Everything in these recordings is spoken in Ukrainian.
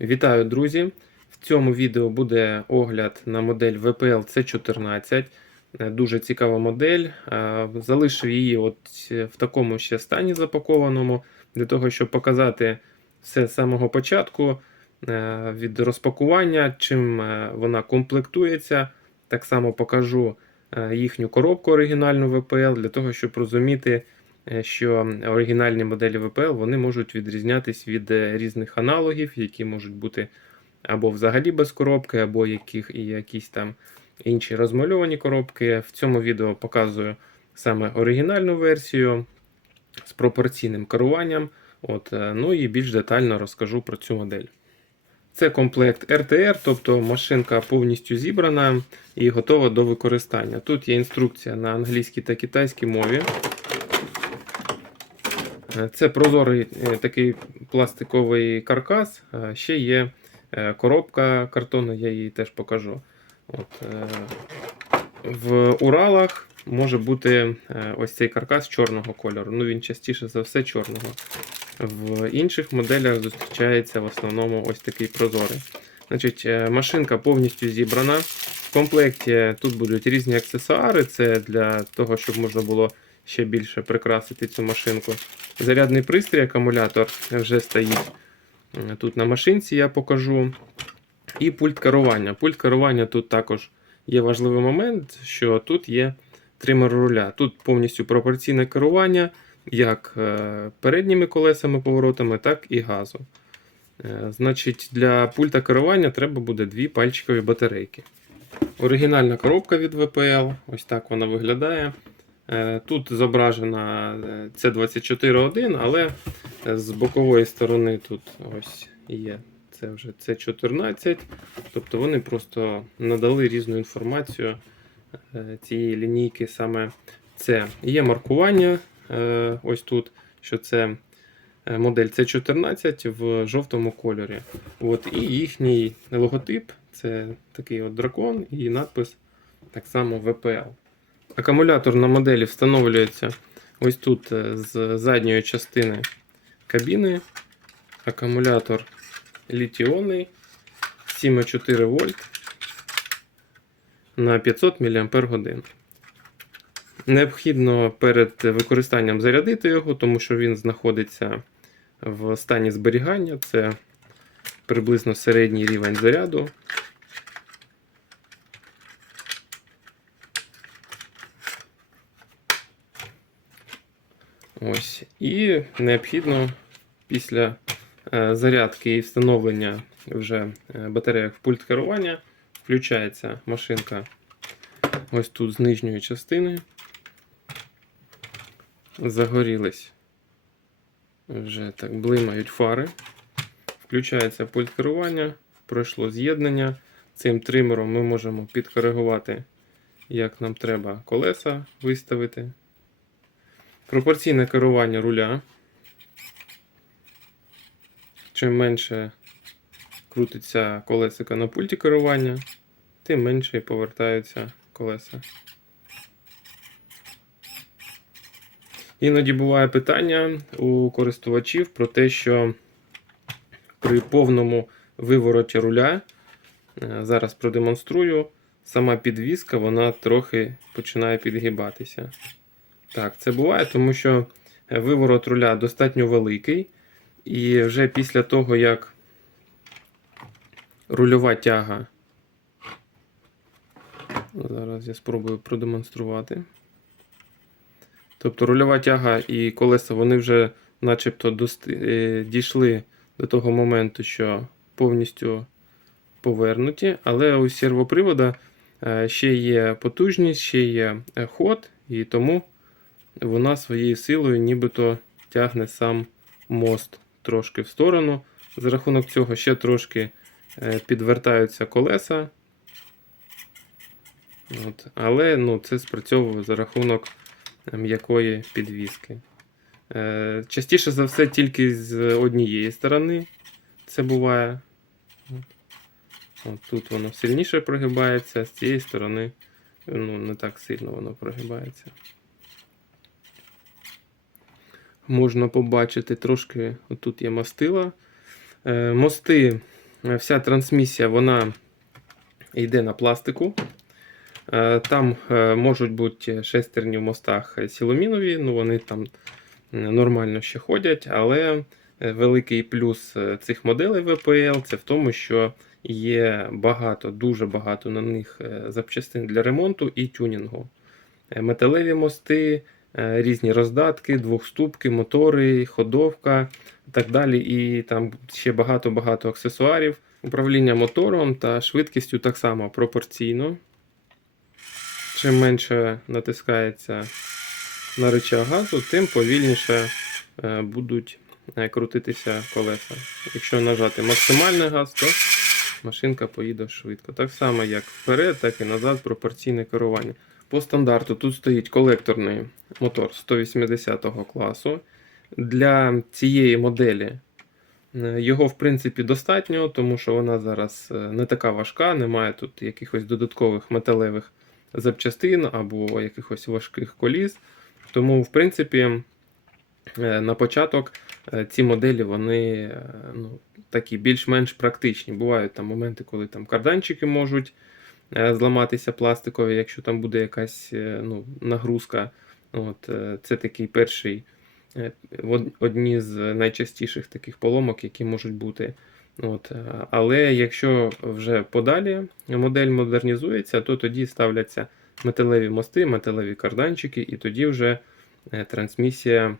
Вітаю, друзі! В цьому відео буде огляд на модель VPL C14. Е, Дуже цікава модель. Е, Залишив її от в такому ще стані запакованому, для того, щоб показати все з самого початку е, від розпакування, чим вона комплектується. Так само покажу їхню коробку оригінальну VPL, для того, щоб розуміти, що оригінальні моделі VPL вони можуть відрізнятись від е, різних аналогів, які можуть бути або взагалі без коробки, або яких, якісь там інші розмальовані коробки. В цьому відео показую саме оригінальну версію з пропорційним керуванням. От, е, ну і більш детально розкажу про цю модель. Це комплект RTR, тобто машинка повністю зібрана і готова до використання. Тут є інструкція на англійській та китайській мові. Це прозорий е, такий пластиковий каркас. Е, Ще є е, коробка картону, я її теж покажу. От, в Уралах може бути ось цей каркас чорного кольору. Ну він частіше за все чорного. В інших моделях зустрічається в основному ось такий прозорий. Значить, машинка повністю зібрана. В комплекті тут будуть різні аксесуари. Це для того, щоб можна було ще більше прикрасити цю машинку. Зарядний пристрій, акумулятор вже стоїть е, тут на машинці, я покажу. І пульт керування. Пульт керування тут також є важливий момент, що тут є тример руля. Тут повністю пропорційне керування як е, передніми колесами поворотами, так і газу. Е, Значить, для пульта керування треба буде дві пальчикові батарейки. Оригінальна коробка від VPL, ось так вона виглядає. Е, Тут зображена е, C24.1, але е, з бокової сторони тут ось є. Це вже C14. Тобто вони просто надали різну інформацію е, цієї лінійки саме це. Є маркування е, ось тут, що це е, модель C14 в жовтому кольорі. От, і їхній логотип це такий от дракон і надпис так само VPL. Акумулятор на моделі встановлюється ось тут е, з задньої частини кабіни. Акумулятор літіонний 7,4 вольт на 500 мАч. Необхідно перед використанням зарядити його, тому що він знаходиться в стані зберігання. Це приблизно середній рівень заряду. Ось. І необхідно після е, зарядки і встановлення вже е, в пульт керування включається машинка ось тут з нижньої частини. Загорілись. Вже так блимають фари. Включається пульт керування, пройшло з'єднання. Цим тримером ми можемо підкоригувати, як нам треба колеса виставити. Пропорційне керування руля. Чим менше крутиться колесика на пульті керування, тим менше і повертаються колеса. Іноді буває питання у користувачів про те, що при повному вивороті руля, е, зараз продемонструю, сама підвіска вона трохи починає підгибатися. Так, це буває, тому що виворот руля достатньо великий, і вже після того, як рульова тяга. Зараз я спробую продемонструвати. Тобто рульова тяга і колеса вони вже начебто е, дійшли до того моменту, що повністю повернуті, але у сервопривода е, ще є потужність, ще є е, ход, і тому вона своєю силою нібито тягне сам мост трошки в сторону. За рахунок цього ще трошки е, підвертаються колеса. От. Але ну, це спрацьовує за рахунок е, м'якої підвіски. Е, Частіше за все, тільки з однієї сторони це буває. От. Тут воно сильніше прогибається, з цієї сторони ну, не так сильно воно прогибається. Можна побачити трошки, отут є мастила. Е, Мости Е, Вся трансмісія вона йде на пластику. Е, Там можуть бути шестерні в мостах сіломінові, ну вони там нормально ще ходять, але великий плюс цих моделей VPL це в тому, що є багато, дуже багато на них запчастин для ремонту і тюнінгу. Металеві мости, різні роздатки, двохступки, мотори, ходовка і так далі. І там ще багато-багато аксесуарів. Управління мотором та швидкістю так само пропорційно. Чим менше натискається на рычаг газу, тим повільніше е, будуть е, крутитися колеса. Якщо нажати максимальний газ, то машинка поїде швидко. Так само, як вперед, так і назад пропорційне керування. По стандарту тут стоїть колекторний мотор 180 класу. Для цієї моделі е, його, в принципі, достатньо, тому що вона зараз е, не така важка, немає тут якихось додаткових металевих запчастин або якихось важких коліс. Тому, в принципі, е, на початок ці моделі вони ну, такі більш-менш практичні. Бувають там моменти, коли там карданчики можуть зламатися пластикові, якщо там буде якась е, ну, нагрузка. От, е, це такий перший, е, одні з найчастіших таких поломок, які можуть бути. От, е, але якщо вже подалі модель модернізується, то тоді ставляться металеві мости, металеві карданчики, і тоді вже е, трансмісія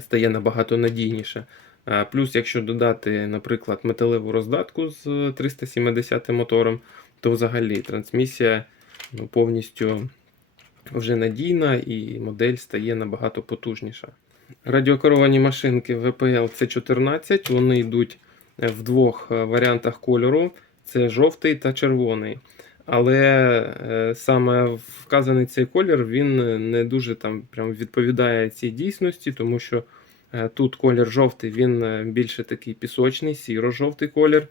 стає набагато надійніше. А Плюс, якщо додати, наприклад, металеву роздатку з 370 мотором, то взагалі трансмісія ну, повністю вже надійна і модель стає набагато потужніша. Радіокеровані машинки VPL C14, вони йдуть е, в двох е, варіантах кольору: це жовтий та червоний. Але е, саме вказаний цей колір він не дуже там прям відповідає цій дійсності, тому що тут колір жовтий, він більше такий пісочний, сіро-жовтий колір.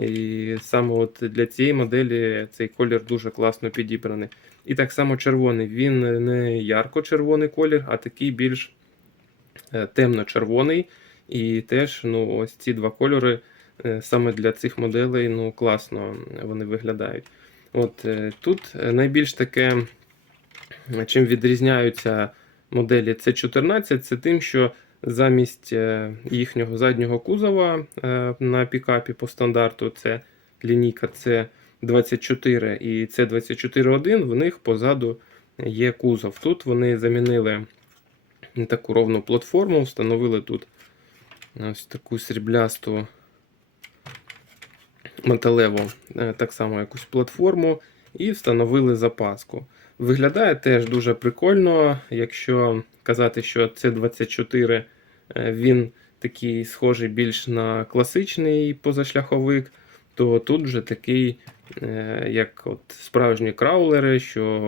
І саме от для цієї моделі цей колір дуже класно підібраний. І так само червоний. Він не ярко-червоний колір, а такий більш е, темно-червоний. І теж ну, ось ці два кольори е, саме для цих моделей ну, класно вони виглядають. От е, Тут найбільш таке, чим відрізняються моделі C14, це тим, що замість е, їхнього заднього кузова е, на пікапі по стандарту це лінійка C24 і C24.1, в них позаду є кузов. Тут вони замінили таку ровну платформу, встановили тут ось таку сріблясту металеву, е, так само якусь платформу, і встановили запаску. Виглядає теж дуже прикольно, якщо казати, що це 24 е, він такий схожий більш на класичний позашляховик, то тут вже такий, е, як от справжні краулери, що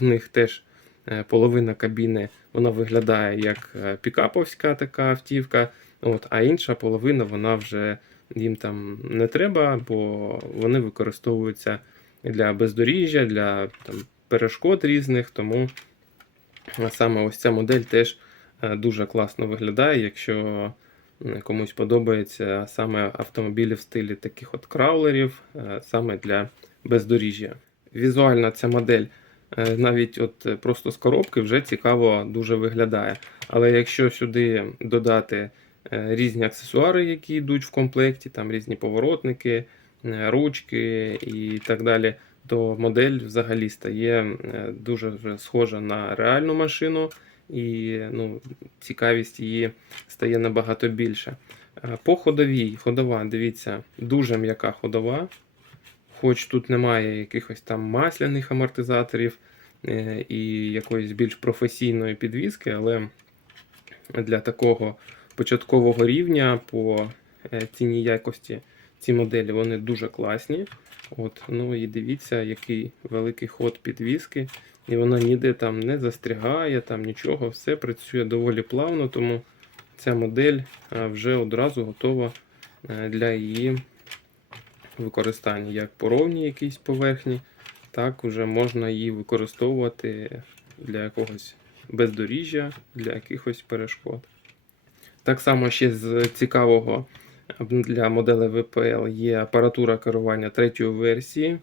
в них теж е, половина кабіни вона виглядає як е, пікаповська така автівка, от, а інша половина вона вже їм там не треба, бо вони використовуються для бездоріжжя, для там, перешкод різних. Тому саме ось ця модель теж е, дуже класно виглядає, якщо комусь подобається саме автомобілі в стилі таких от краулерів, е, саме для бездоріжжя. Візуально ця модель е, навіть от е, просто з коробки вже цікаво дуже виглядає. Але якщо сюди додати е, різні аксесуари, які йдуть в комплекті, там різні поворотники, е, ручки і так далі, то модель взагалі стає е, дуже схожа на реальну машину, і ну, цікавість її стає набагато більше. Е, По ходовій, ходова, дивіться, дуже м'яка ходова. Хоч тут немає якихось там масляних амортизаторів е, і якоїсь більш професійної підвіски, але для такого початкового рівня по е, ціні якості ці моделі вони дуже класні. От, ну і дивіться, який великий ход підвіски. І вона ніде там не застрягає, там нічого, все працює доволі плавно, тому ця модель е, вже одразу готова е, для її використання як по ровній якійсь поверхні, так вже можна її використовувати для якогось бездоріжжя, для якихось перешкод. Так само ще з цікавого для моделей VPL є апаратура керування третьої версії,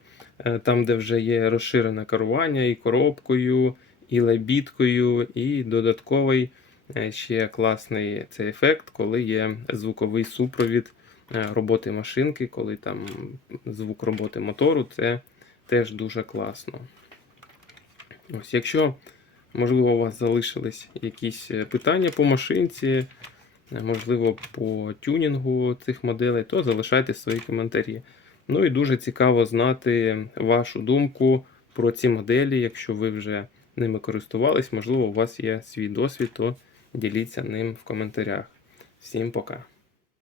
там, де вже є розширене керування і коробкою, і лебідкою, і додатковий е, ще класний цей ефект, коли є звуковий супровід е, роботи машинки, коли там звук роботи мотору, це теж дуже класно. Ось, якщо, можливо, у вас залишились якісь е, питання по машинці, е, можливо, по тюнінгу цих моделей, то залишайте свої коментарі. Ну і дуже цікаво знати вашу думку про ці моделі. Якщо ви вже ними користувались, можливо, у вас є свій досвід, то діліться ним в коментарях. Всім пока!